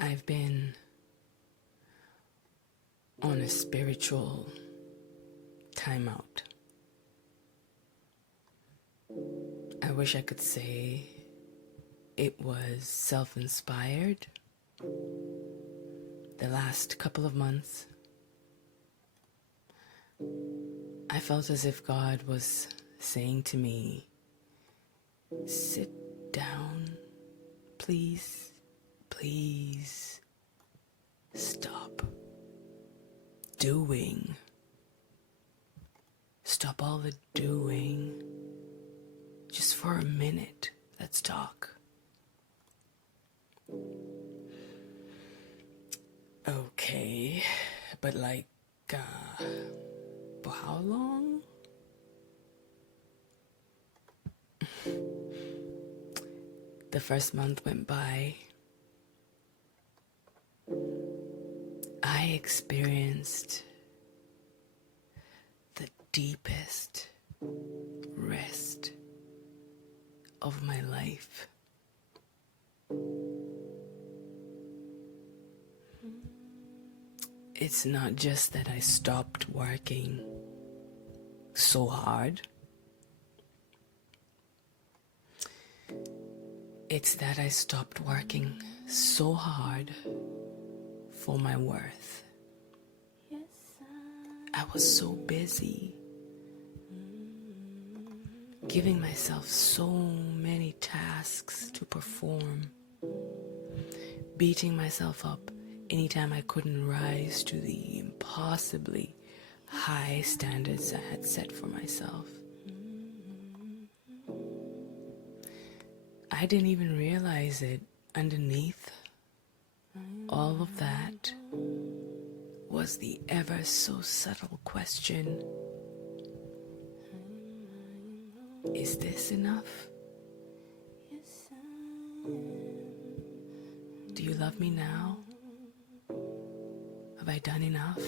I've been on a spiritual timeout. I wish I could say it was self-inspired. The last couple of months, I felt as if God was saying to me, sit down, please, please, stop doing. Stop all the doing. Just for a minute, let's talk. Okay, but for how long? The first month went by. I experienced the deepest rest of my life. It's not just that I stopped working so hard. It's that I stopped working so hard for my worth. I was so busy giving myself so many tasks to perform, beating myself up anytime I couldn't rise to the impossibly high standards I had set for myself. I didn't even realize it. Underneath all of that was the ever so subtle question, is this enough? Do you love me now? Have I done enough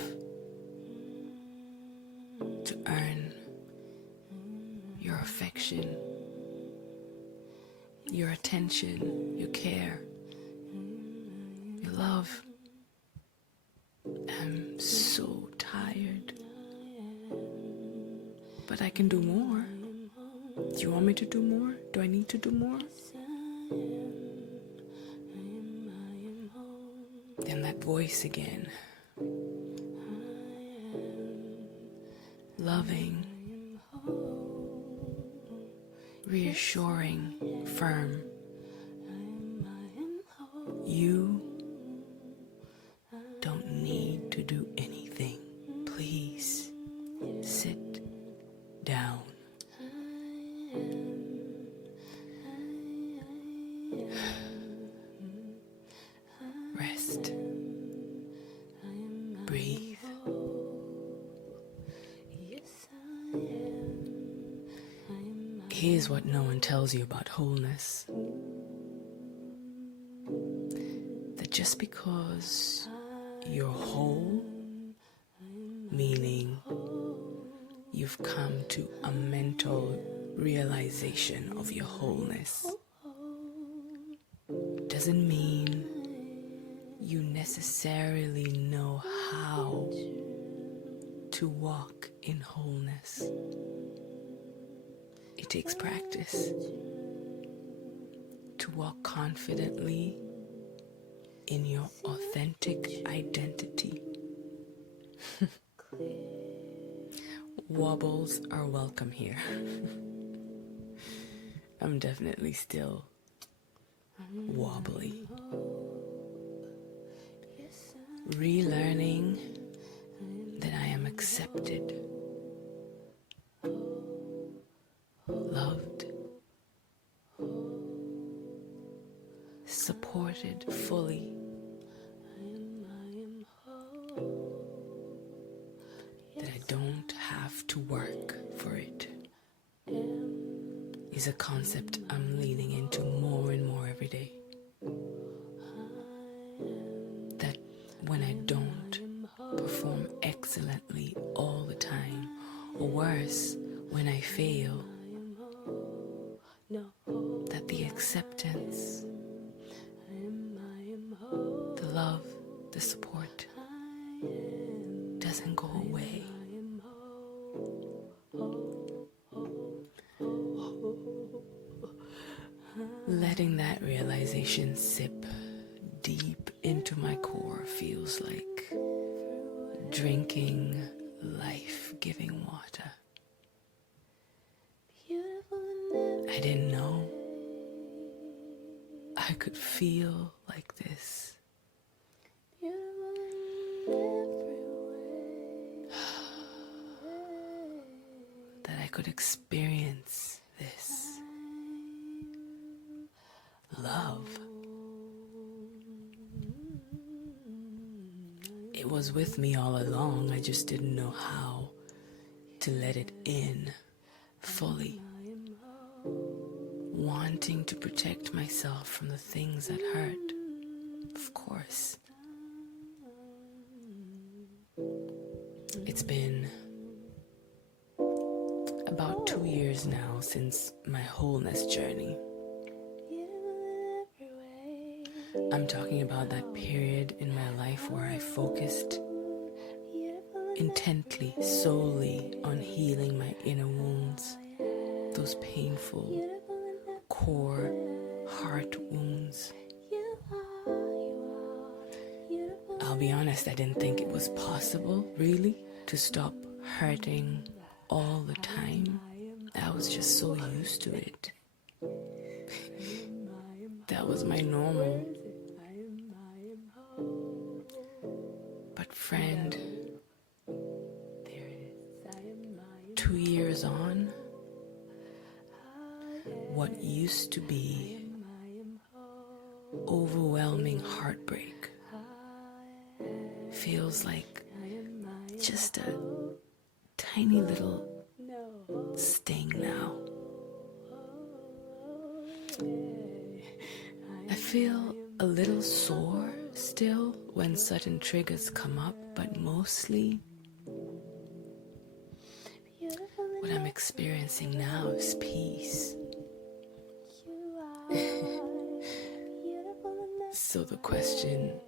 to earn your affection, your attention, your care, your love? I'm so tired, but I can do more. Do you want me to do more? Do I need to do more? Then that voice again, loving, reassuring, firm. You don't need to do anything. Please sit down. Rest. Breathe. Here's what no one tells you about wholeness. That just because you're whole, meaning you've come to a mental realization of your wholeness, doesn't mean you necessarily know how to walk in wholeness. It takes practice to walk confidently in your authentic identity. Wobbles are welcome here. I'm definitely still wobbly. Relearning that I am accepted, loved, supported fully, that I don't have to work for it, is a concept I'm leaning into more and more every day. That when I don't perform excellently all the time, or worse, when I fail, that the acceptance, the Letting that realization sip deep into my core feels like drinking life-giving water. I didn't know I could feel like this. That I could experience this love. It was with me all along. I just didn't know how to let it in fully. Wanting to protect myself from the things that hurt, of course. It's been about 2 years now since my wholeness journey. I'm talking about that period in my life where I focused intently, solely on healing my inner wounds, those painful core heart wounds. I'll be honest, I didn't think it was possible, really, to stop hurting all the time. I was just so used to it. That was my normal. But friend, 2 years on, what used to be overwhelming heartbreak feels like just a tiny little sting now. I feel a little sore still when certain triggers come up, but mostly what I'm experiencing now is peace. So the question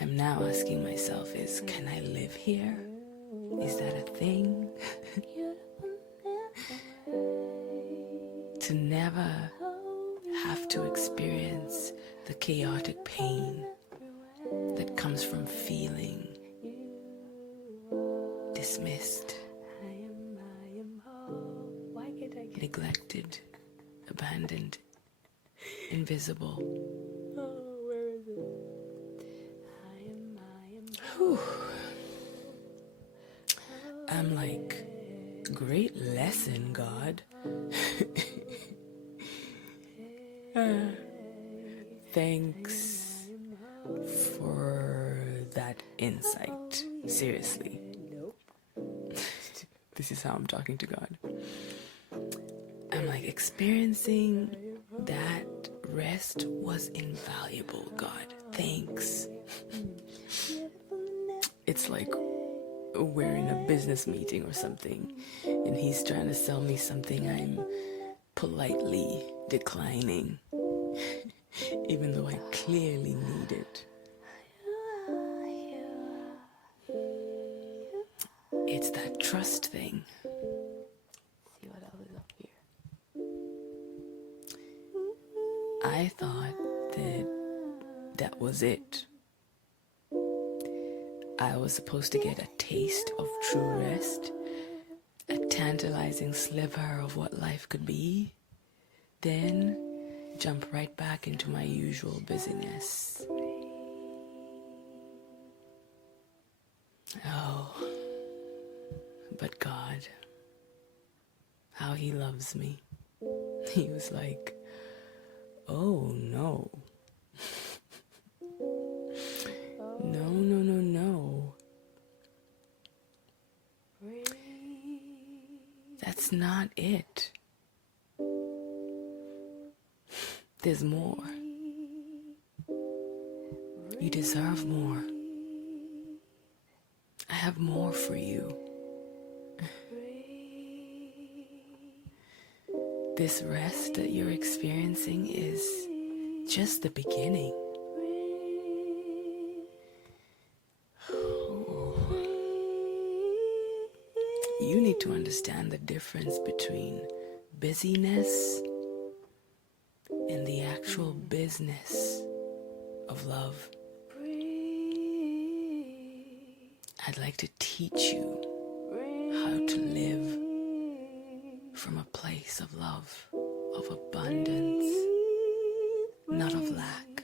I'm now asking myself is, can I live here? Is that a thing? To never have to experience the chaotic pain that comes from feeling dismissed, neglected, abandoned, invisible. Whew. I'm like, great lesson, God. Thanks for that insight. Seriously. This is how I'm talking to God. I'm like, experiencing that rest was invaluable, God. Thanks. It's like we're in a business meeting or something, and he's trying to sell me something I'm politely declining, even though I clearly need it. It's that trust thing. See what else is up here. I thought that was it. I was supposed to get a taste of true rest, a tantalizing sliver of what life could be, then jump right back into my usual busyness. Oh, but God, how He loves me. He was like, oh no. No. That's not it. There's more. You deserve more. I have more for you. This rest that you're experiencing is just the beginning. You need to understand the difference between busyness in the actual business of love. I'd like to teach you how to live from a place of love, of abundance, not of lack,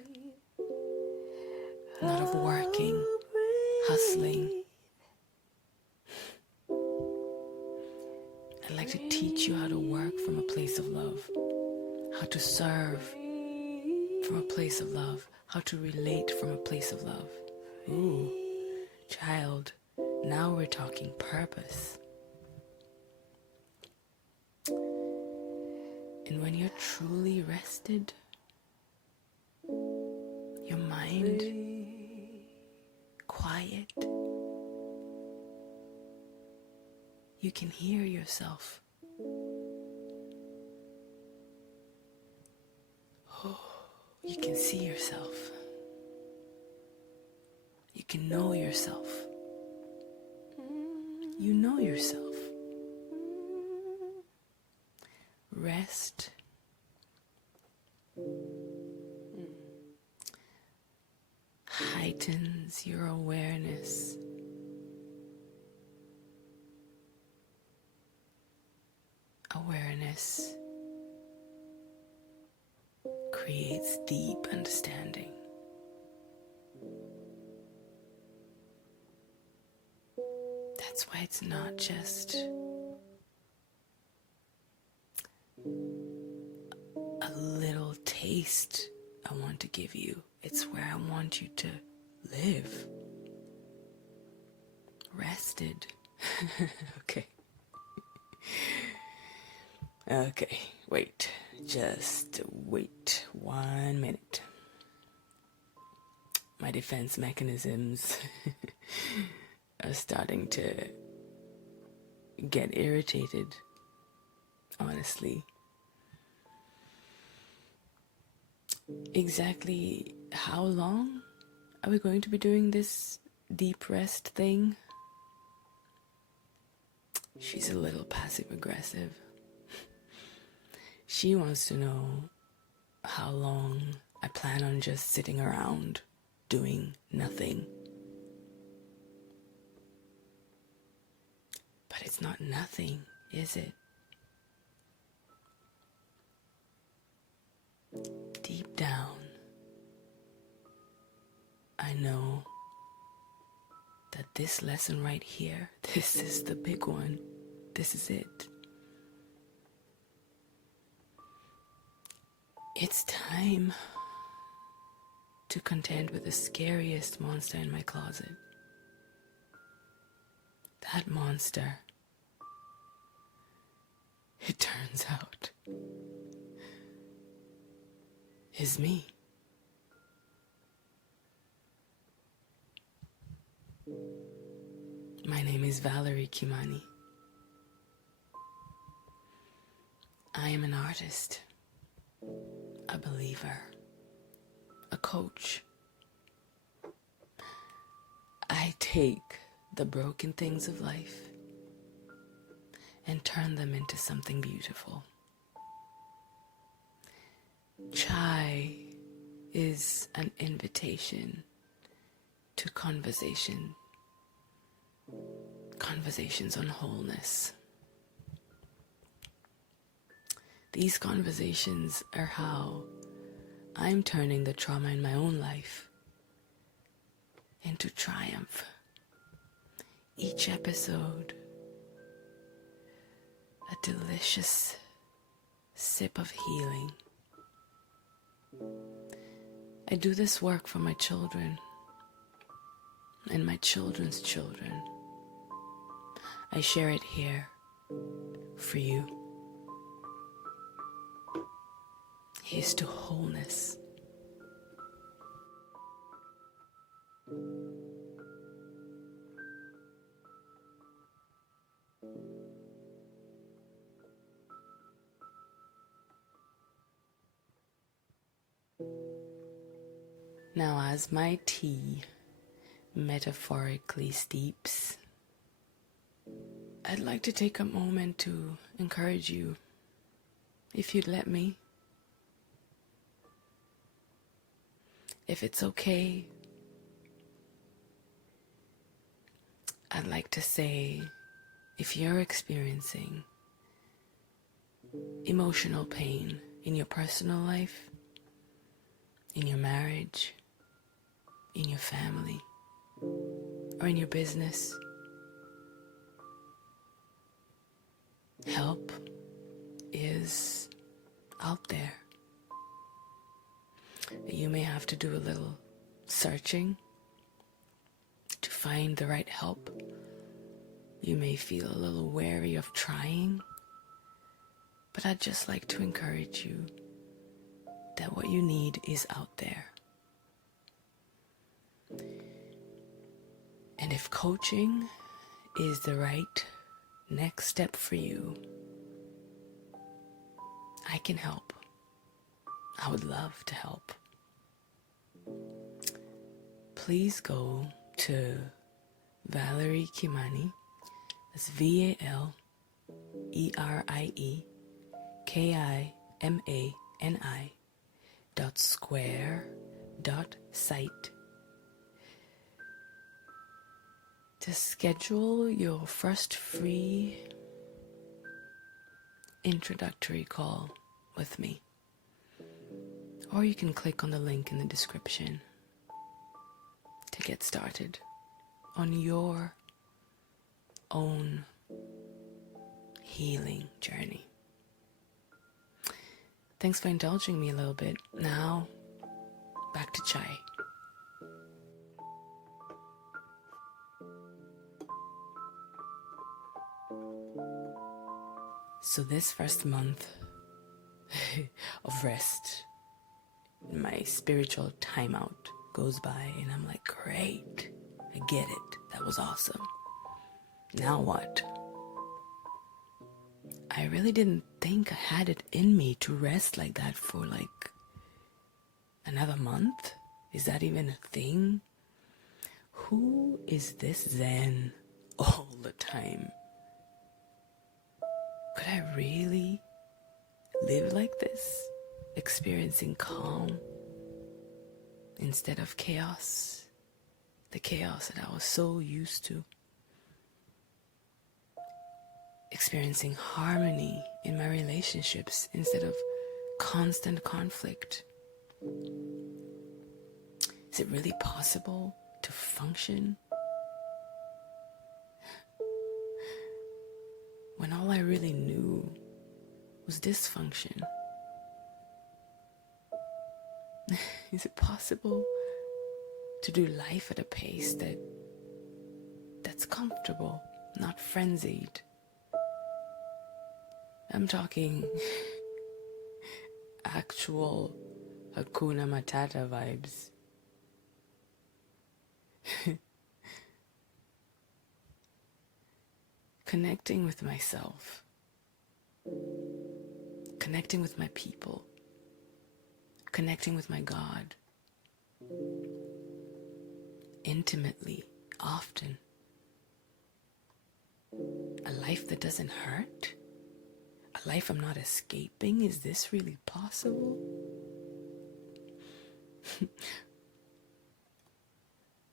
not of working, hustling. I'd like to teach you how to work from a place of love, how to serve from a place of love, how to relate from a place of love. Ooh, child, now we're talking purpose. And when you're truly rested, your mind quiet, you can hear yourself. Oh, you can see yourself. You can know yourself. You know yourself. Rest heightens your awareness. Awareness creates deep understanding. That's why it's not just a little taste I want to give you. It's where I want you to live. Rested. Okay. Okay, wait. Just wait 1 minute. My defense mechanisms are starting to get irritated, honestly. Exactly how long are we going to be doing this deep rest thing? She's a little passive aggressive. She wants to know how long I plan on just sitting around doing nothing. But it's not nothing, is it? Deep down, I know that this lesson right here, this is the big one. This is it. It's time to contend with the scariest monster in my closet. That monster, it turns out, is me. My name is Valerie Kimani. I am an artist, a believer, a coach. I take the broken things of life and turn them into something beautiful. Chai is an invitation to conversations on wholeness. These conversations are how I'm turning the trauma in my own life into triumph. Each episode, a delicious sip of healing. I do this work for my children and my children's children. I share it here for you. Here's to wholeness. Now, as my tea metaphorically steeps, I'd like to take a moment to encourage you, if you'd let me. if it's okay, I'd like to say, if you're experiencing emotional pain in your personal life, in your marriage, in your family, or in your business, help is out there. You may have to do a little searching to find the right help. You may feel a little wary of trying, but I'd just like to encourage you that what you need is out there. And if coaching is the right next step for you, I can help. I would love to help. Please go to Valerie Kimani. That's VALERIEKIMANI.square.site to schedule your first free introductory call with me. Or you can click on the link in the description to get started on your own healing journey. Thanks for indulging me a little bit. Now, back to chai. So this first month of rest, my spiritual timeout goes by and I'm like, great, I get it. That was awesome. Now what? I really didn't think I had it in me to rest like that for like another month. Is that even a thing? Who is this Zen all the time? Could I really live like this? Experiencing calm instead of chaos? The chaos that I was so used to. Experiencing harmony in my relationships instead of constant conflict. Is it really possible to function when all I really knew was dysfunction? Is it possible to do life at a pace that's comfortable, not frenzied? I'm talking actual Hakuna Matata vibes. Connecting with myself. Connecting with my people. Connecting with my God. Intimately, often. A life that doesn't hurt? A life I'm not escaping? Is this really possible?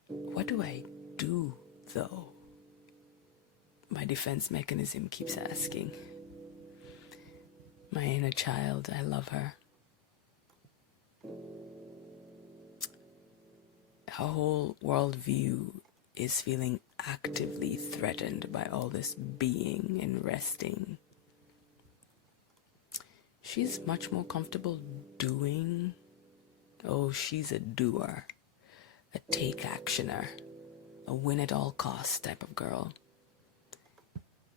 What do I do, though? My defense mechanism keeps asking. My inner child, I love her. Her whole worldview is feeling actively threatened by all this being and resting. She's much more comfortable doing. Oh, she's a doer, a take-actioner, a win-at-all-costs type of girl.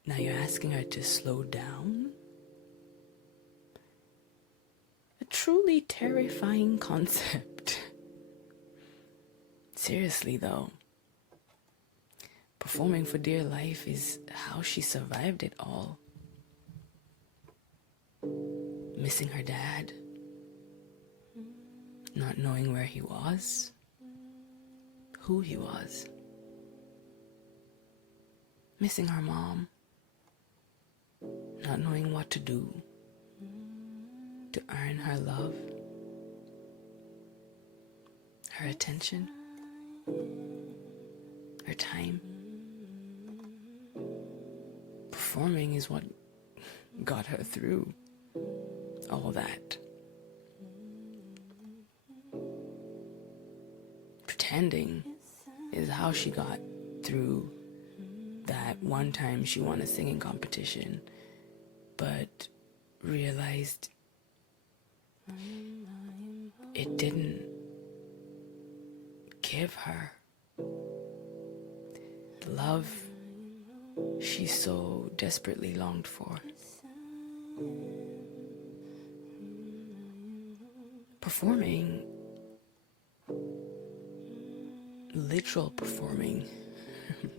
Now you're asking her to slow down? A truly terrifying concept. Seriously though, performing for dear life is how she survived it all. Missing her dad, not knowing where he was, who he was. Missing her mom, not knowing what to do to earn her love. her attention, her time. Performing is what got her through all that. Pretending is how she got through that one time she won a singing competition, but realized it didn't give her the love she so desperately longed for. Performing, literal performing,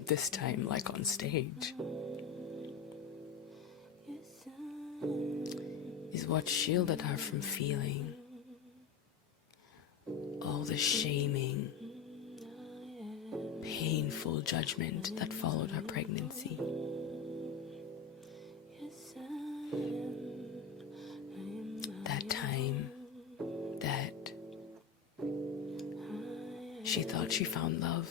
this time like on stage, is what shielded her from feeling all the shaming, painful judgment that followed her pregnancy. That time that she thought she found love,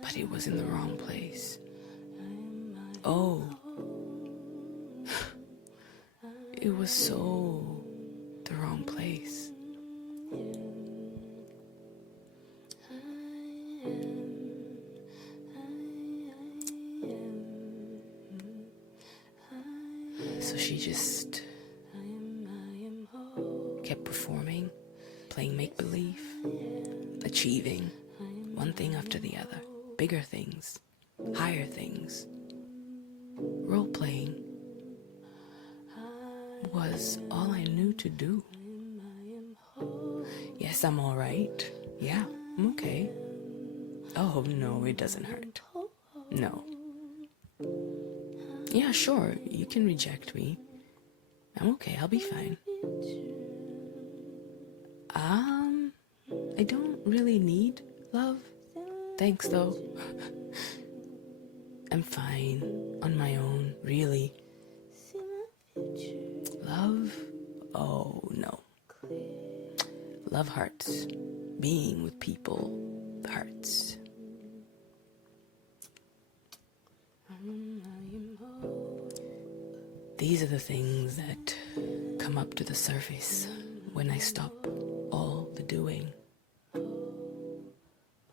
but it was in the wrong place. Oh, it was so the wrong place. So she just kept performing, playing make-believe, achieving one thing after the other, bigger things, higher things. Role-playing was all I knew to do. Yes, I'm all right. Yeah, I'm okay. Oh, no, it doesn't hurt. No. Yeah, sure, you can reject me. I'm okay, I'll be fine. I don't really need love. Thanks, though. I'm fine on my own, really. Love? Oh, no. Love hurts. Being with people hurts. These are the things that come up to the surface when I stop all the doing.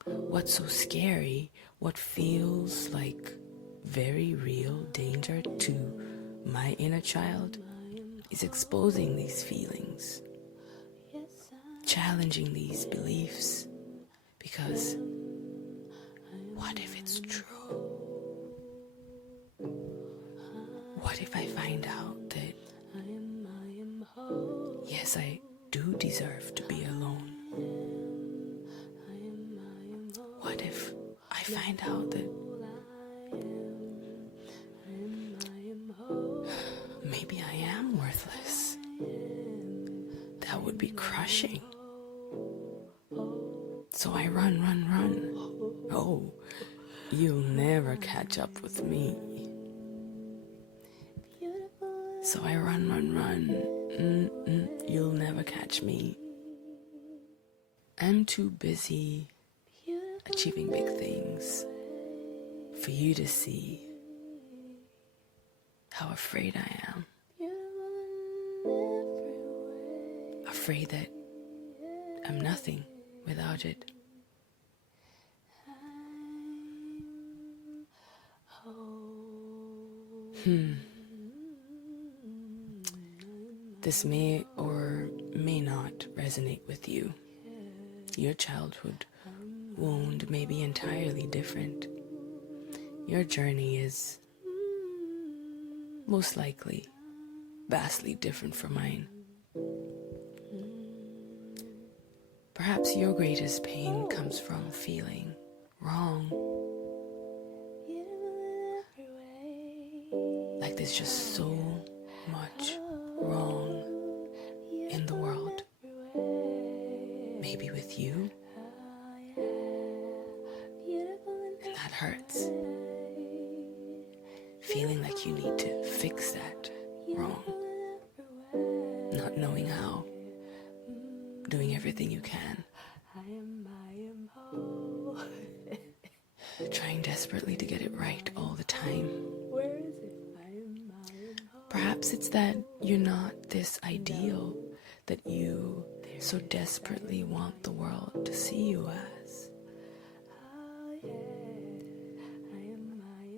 What's so scary, what feels like very real danger to my inner child, is exposing these feelings, challenging these beliefs, because what if it's true? What if I find out that, yes, I do deserve to be alone? What if I find out that maybe I am worthless? That would be crushing. So I run. Oh, you'll never catch up with me. So I run. You'll never catch me. I'm too busy achieving big things for you to see how afraid I am. Afraid that I'm nothing without it. This may or may not resonate with you. Your childhood wound may be entirely different. Your journey is most likely vastly different from mine. Perhaps your greatest pain comes from feeling wrong. Like there's just so much wrong in the world. Maybe with you. And that hurts. Feeling like you need to fix that wrong. Not knowing how, doing everything you can, trying desperately to get it right all the time. Where is it? Perhaps it's that you're not this ideal that you so desperately want the world to see you as.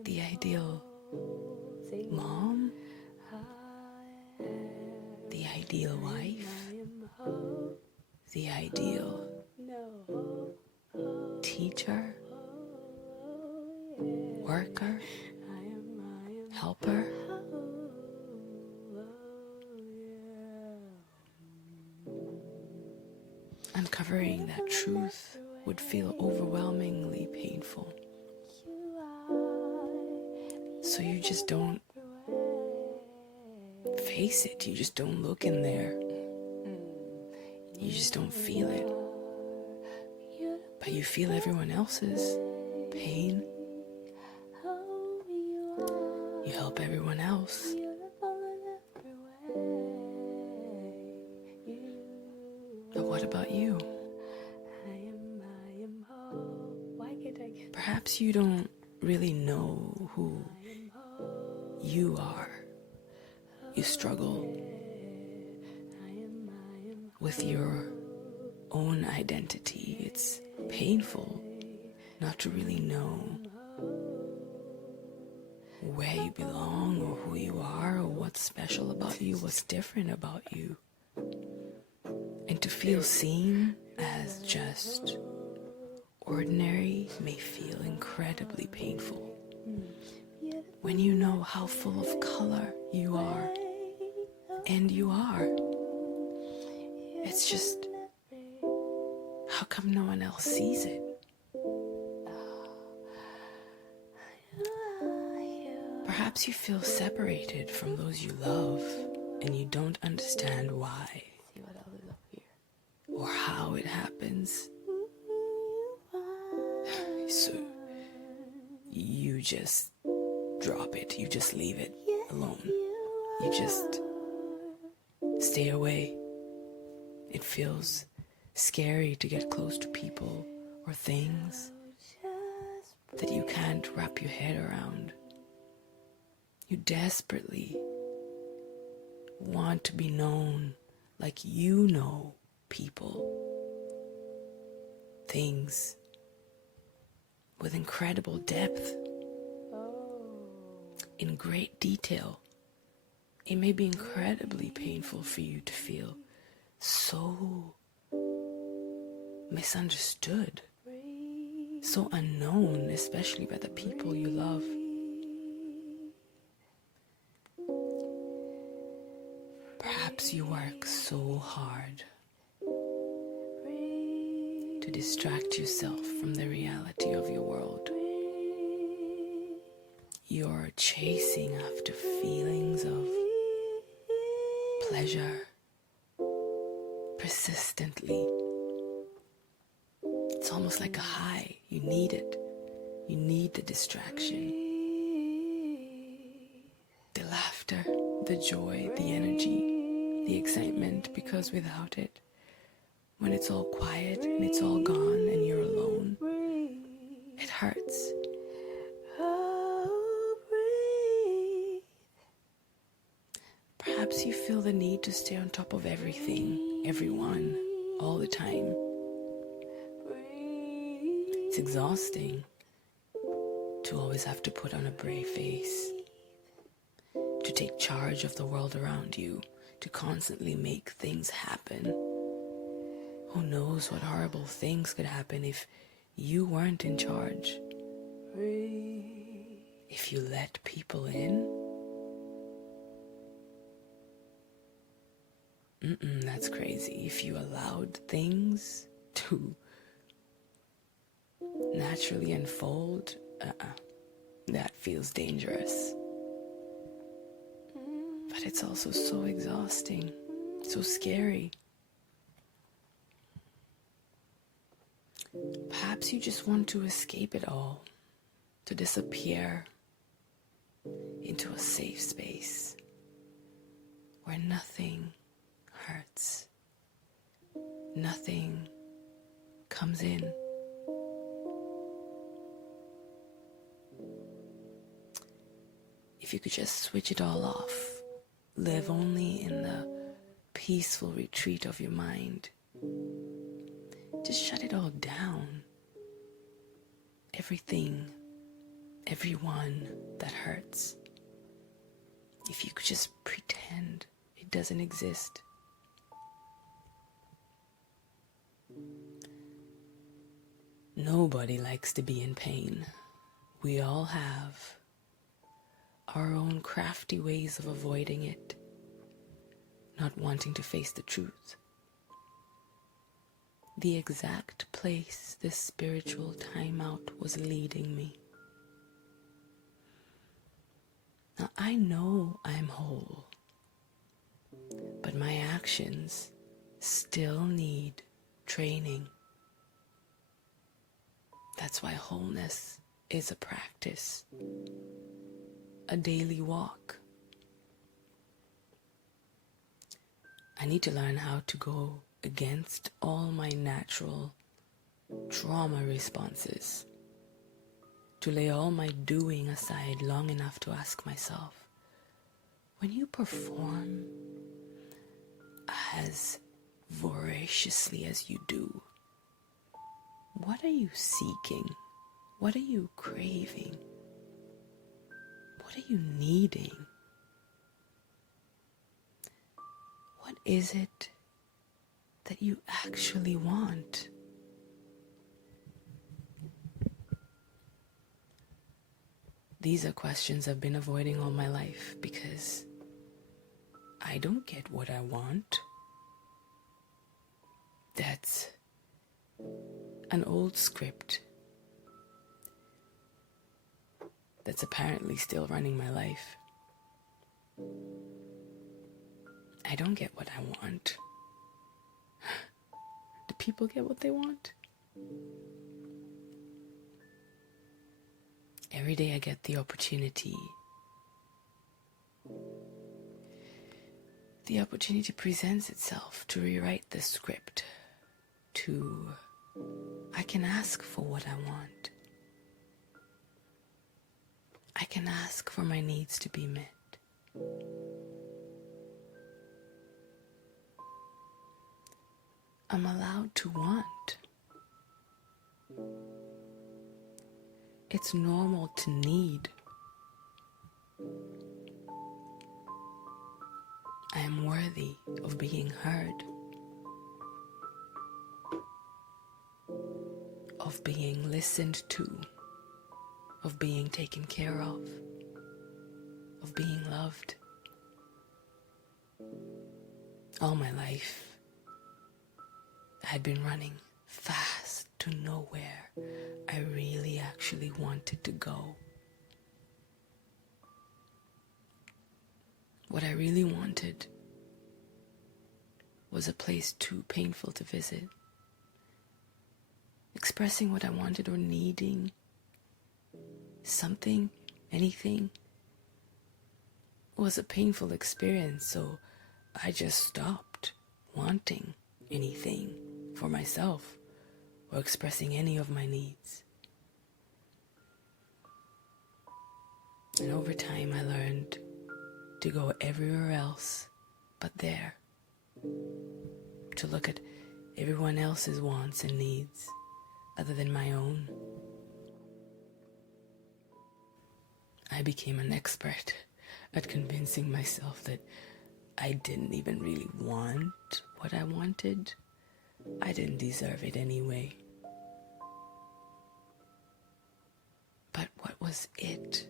The ideal mom, the ideal wife, the ideal teacher, worker, helper. Uncovering that truth would feel overwhelmingly painful. So you just don't face it. You just don't look in there. You just don't feel it. But you feel everyone else's pain. You help everyone else. But what about you? Perhaps you don't really know who you are. You struggle with your own identity. It's painful not to really know where you belong or who you are or what's special about you, what's different about you. And to feel seen as just ordinary may feel incredibly painful. When you know how full of color you are, and you are, it's just, how come no one else sees it? Perhaps you feel separated from those you love, and you don't understand why or how it happens. So you just drop it, you just leave it alone. You just stay away. It feels scary to get close to people or things that you can't wrap your head around. You desperately want to be known like you know people, things with incredible depth, in great detail. It may be incredibly painful for you to feel so misunderstood, so unknown, especially by the people you love. Perhaps you work so hard to distract yourself from the reality of your world. You're chasing after feelings of pleasure persistently. It's almost like a high. You need it. You need the distraction. The laughter, the joy, the energy, the excitement, because without it, when it's all quiet and it's all gone and you're alone, it hurts. Perhaps you feel the need to stay on top of everything, everyone, all the time. It's exhausting to always have to put on a brave face, to take charge of the world around you, to constantly make things happen. Who knows what horrible things could happen if you weren't in charge? If you let people in? That's crazy. If you allowed things to naturally unfold, that feels dangerous. But it's also so exhausting, so scary. Perhaps you just want to escape it all, to disappear into a safe space where nothing hurts. nothing comes in. If you could just switch it all off, live only in the peaceful retreat of your mind, just shut it all down. Everything, everyone that hurts. If you could just pretend it doesn't exist. Nobody likes to be in pain. We all have our own crafty ways of avoiding it, not wanting to face the truth. The exact place this spiritual timeout was leading me. Now I know I'm whole, but my actions still need training. That's why wholeness is a practice, a daily walk. I need to learn how to go against all my natural trauma responses, to lay all my doing aside long enough to ask myself, when you perform as voraciously as you do, what are you seeking? What are you craving? What are you needing? What is it that you actually want? These are questions I've been avoiding all my life because I don't get what I want. That's an old script that's apparently still running my life. I don't get what I want. Do people get what they want? Every day I get the opportunity. The opportunity presents itself to rewrite the script. I can ask for what I want. I can ask for my needs to be met. I'm allowed to want. It's normal to need. I am worthy of being heard, of being listened to, of being taken care of being loved. All my life, I had been running fast to nowhere I really actually wanted to go. What I really wanted was a place too painful to visit. Expressing what I wanted or needing something, anything, was a painful experience, so I just stopped wanting anything for myself or expressing any of my needs. And over time I learned to go everywhere else but there, to look at everyone else's wants and needs other than my own. I became an expert at convincing myself that I didn't even really want what I wanted. I didn't deserve it anyway. But what was it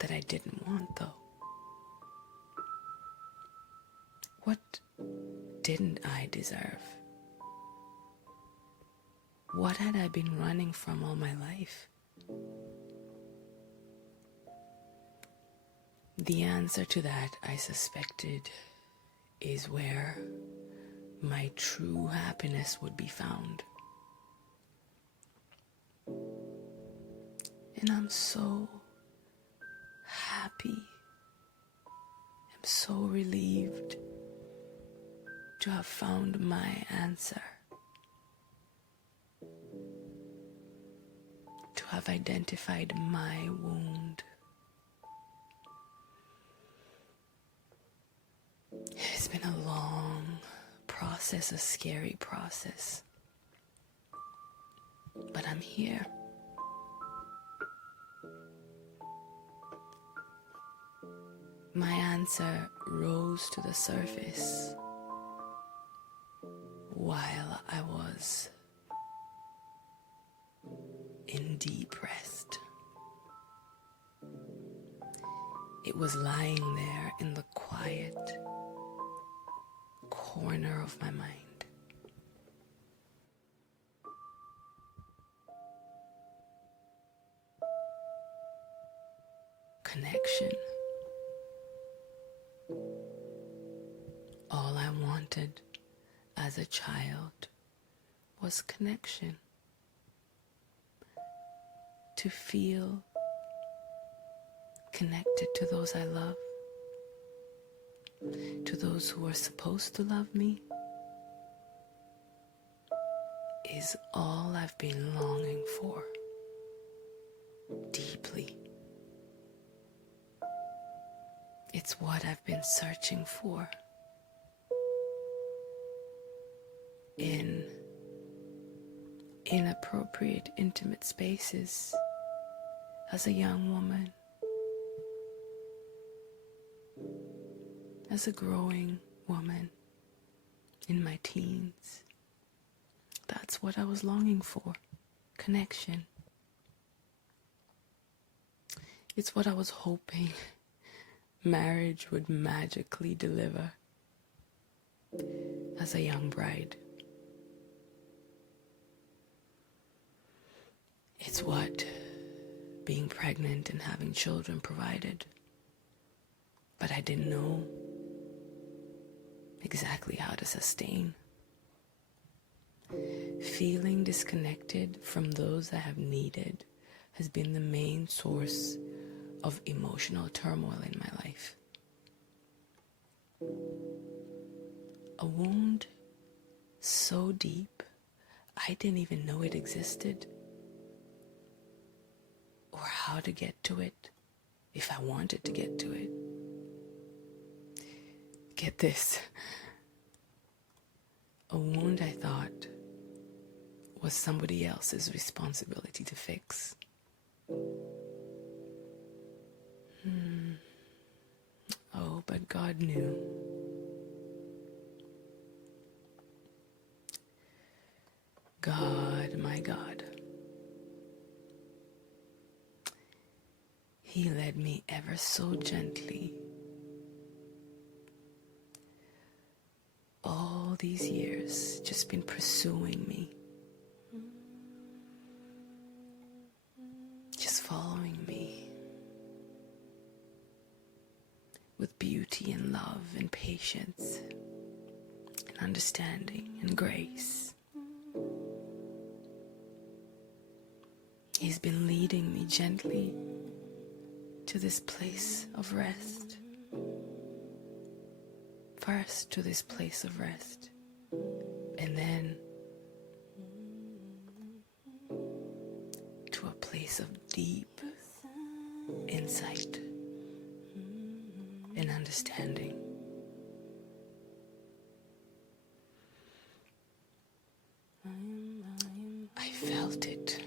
that I didn't want, though? What didn't I deserve? What had I been running from all my life? The answer to that, I suspected, is where my true happiness would be found. And I'm so happy. I'm so relieved to have found my answer. have identified my wound. It's been a long process, a scary process. But I'm here. My answer rose to the surface while I was in deep rest. It was lying there in the quiet corner of my mind. Connection. All I wanted as a child was connection. To feel connected to those I love, to those who are supposed to love me, is all I've been longing for, deeply. It's what I've been searching for in inappropriate, intimate spaces as a young woman, as a growing woman in my teens. That's what I was longing for, connection. It's what I was hoping marriage would magically deliver as a young bride. It's what being pregnant and having children provided. But I didn't know exactly how to sustain. Feeling disconnected from those I have needed has been the main source of emotional turmoil in my life. A wound so deep, I didn't even know it existed, or how to get to it, if I wanted to get to it. Get this. A wound I thought was somebody else's responsibility to fix. Oh, but God knew. God, my God. He led me ever so gently all these years, just been pursuing me, just following me with beauty and love and patience and understanding and grace. He's been leading me gently to this place of rest. First to this place of rest, and then to a place of deep insight and understanding. I felt it,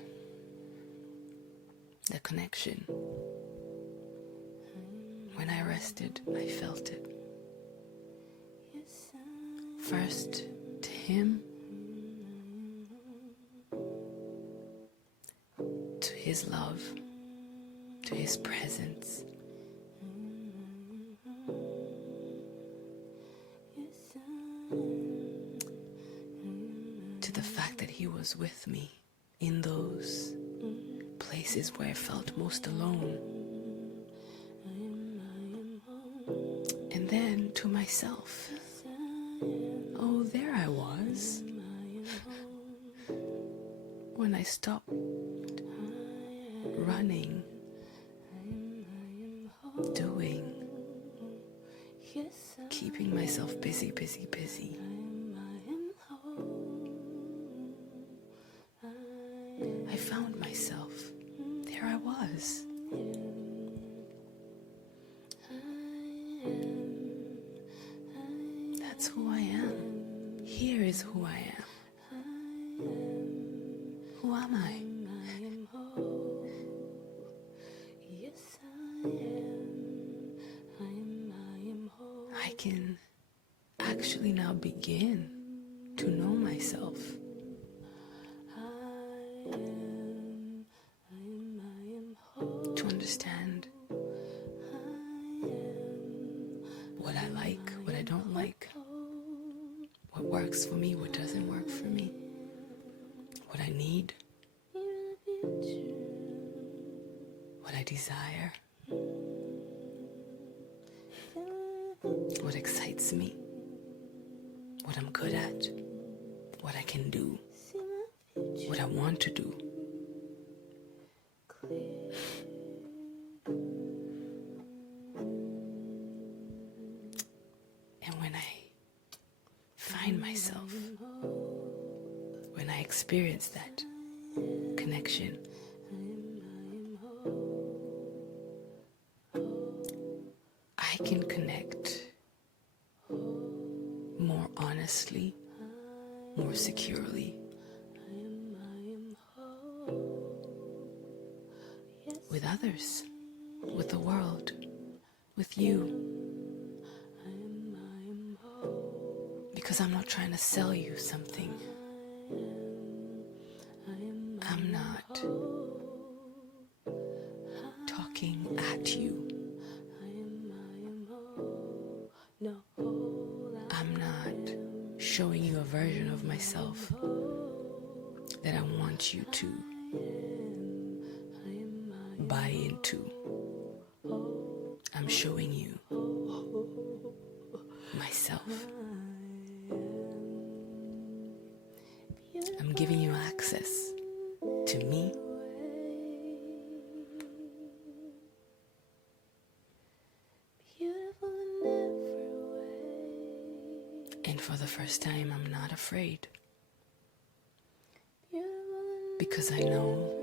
the connection. When I rested, I felt it. First to him, to his love, to his presence, to the fact that he was with me in those places where I felt most alone. And then to myself. Oh, there I was. When I stopped running, doing, keeping myself busy. I found myself. That's who I am. Here is who I am. Who am I? I can actually now begin to know myself. To understand what I like, what I don't like, what works for me, what doesn't work for me, what I need, what I desire, what excites me, what I'm good at, what I can do, what I want to do. And when I find myself, when I experience that connection, I can connect more honestly, more securely with others, with the world, with you. Because I'm not trying to sell you something. I'm not talking at you. I'm not showing you a version of myself that I want you to buy into. I'm showing you myself. I'm giving you access to me. And for the first time, I'm not afraid. Because I know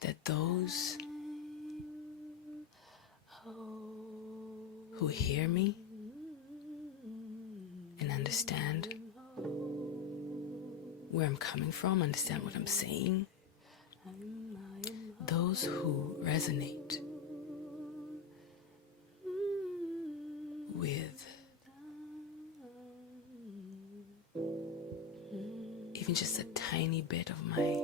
that those who hear me and understand where I'm coming from, understand what I'm saying, those who resonate with even just a tiny bit of my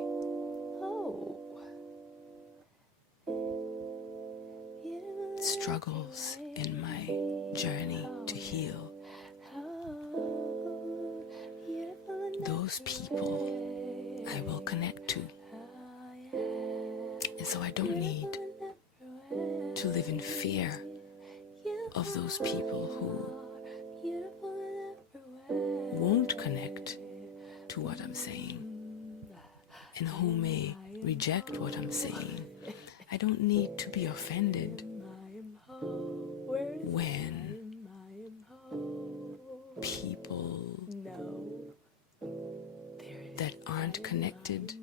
struggles in my journey to heal. Those people I will connect to. And so I don't need to live in fear of those people who won't connect to what I'm saying and who may reject what I'm saying. I don't need to be offended when people that aren't connected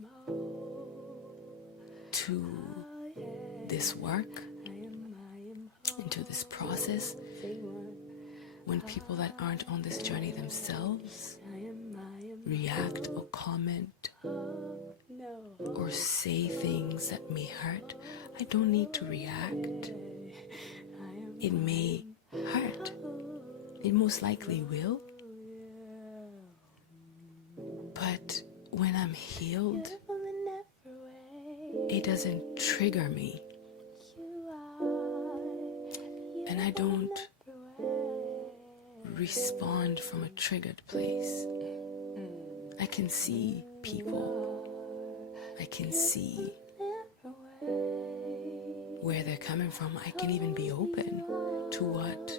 to this work, into this process, when people that aren't on this journey themselves react or comment or say things that may hurt, I don't need to react. It may hurt. It most likely will. But when I'm healed, it doesn't trigger me. And I don't respond from a triggered place. I can see people. I can see where they're coming from. I can even be open to what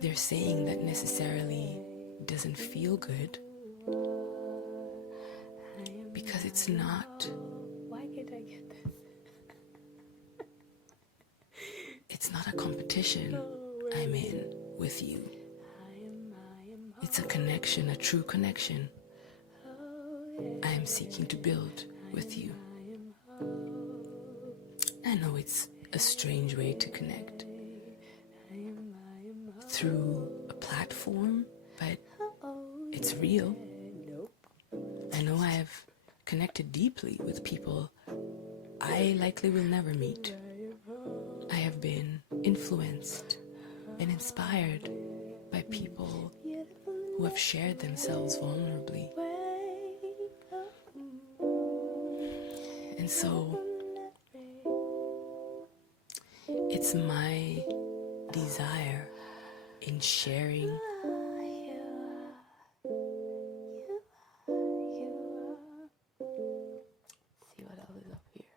they're saying that necessarily doesn't feel good, because it's not. Why can't I get this? It's not a competition I'm in with you. It's a connection, a true connection I am seeking to build with you. I know it's a strange way to connect through a platform, but it's real. I know I have connected deeply with people I likely will never meet. I have been influenced and inspired by people who have shared themselves vulnerably. And so it's my desire in sharing see what else is up here.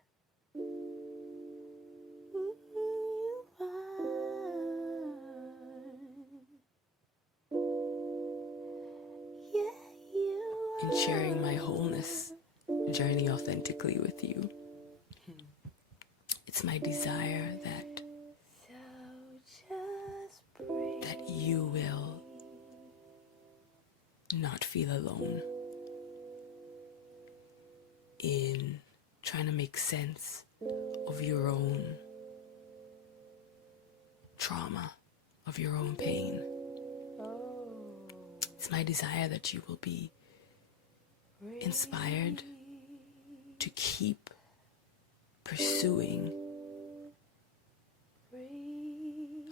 In sharing my wholeness journey authentically with you. It's my desire that you will not feel alone in trying to make sense of your own trauma, of your own pain. It's my desire that you will be inspired to keep pursuing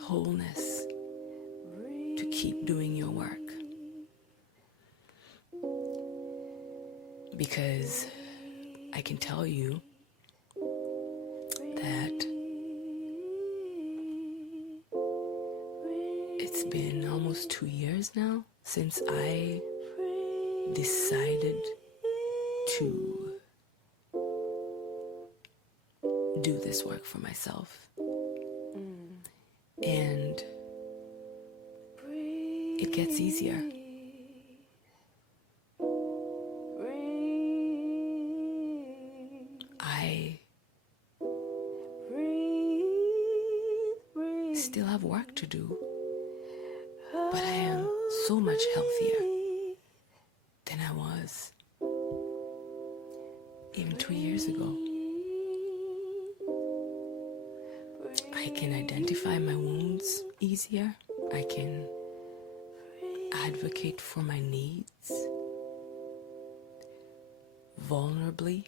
wholeness, to keep doing your work. Because I can tell you that it's been almost 2 years now since I decided to do this work for myself. And it gets easier. I still have work to do, but I am so much healthier than I was even 2 years ago. I can identify my wounds easier. I can advocate for my needs vulnerably,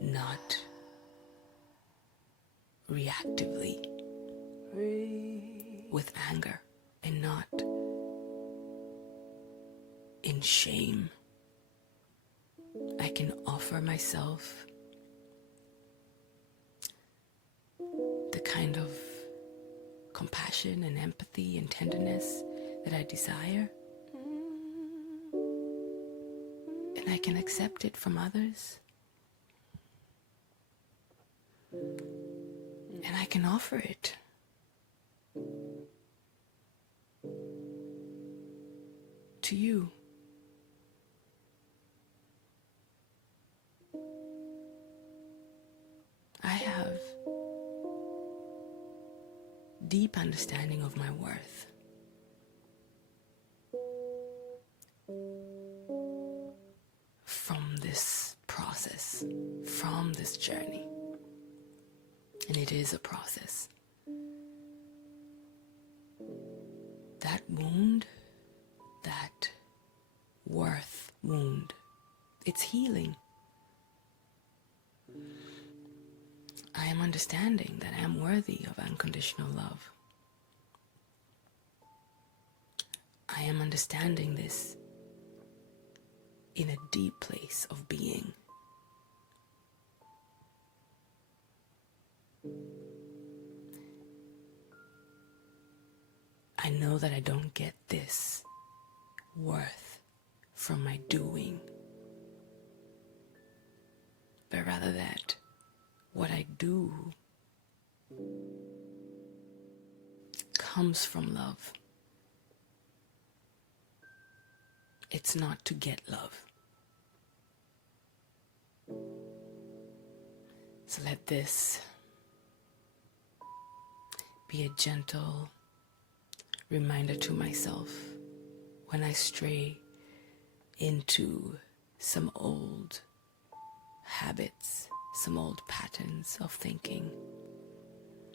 not reactively, with anger, and not in shame. I can offer myself the kind of compassion and empathy and tenderness that I desire. And I can accept it from others. And I can offer it to you. I have deep understanding of my worth. From this process, from this journey. And it is a process. That wound, that worth wound, it's healing. I am understanding that I am worthy of unconditional love. I am understanding this in a deep place of being. I know that I don't get this worth from my doing, but rather that what I do comes from love. It's not to get love. So let this be a gentle reminder to myself when I stray into some old habits, some old patterns of thinking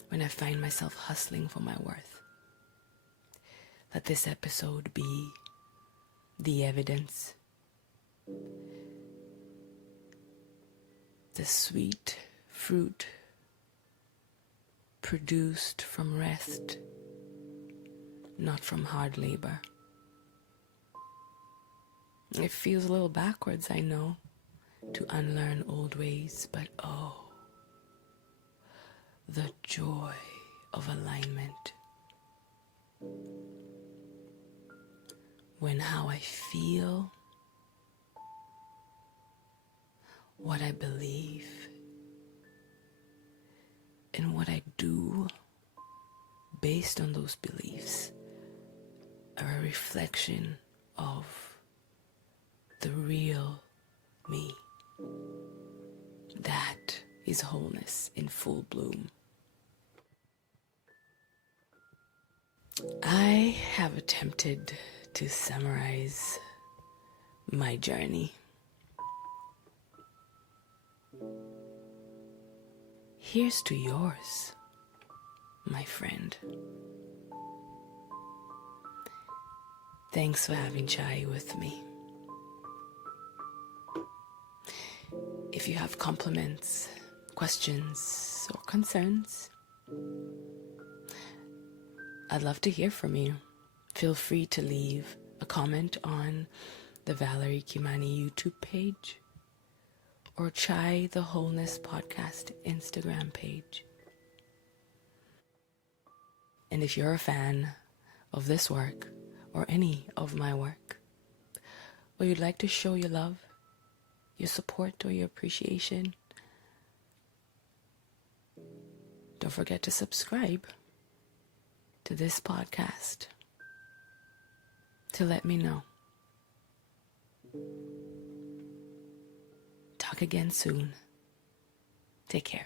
when I find myself hustling for my worth. Let this episode be the evidence, the sweet fruit produced from rest, not from hard labor. It feels a little backwards, I know, to unlearn old ways, but oh, the joy of alignment. When how I feel, what I believe, and what I do based on those beliefs are a reflection of the real me. That is wholeness in full bloom. I have attempted to summarize my journey. Here's to yours, my friend. Thanks for having chai with me. If you have compliments, questions, or concerns, I'd love to hear from you. Feel free to leave a comment on the Valerie Kimani YouTube page or Chai the Wholeness Podcast Instagram page. And if you're a fan of this work or any of my work, or you'd like to show your love, your support, or your appreciation, don't forget to subscribe to this podcast to let me know. Talk again soon. Take care.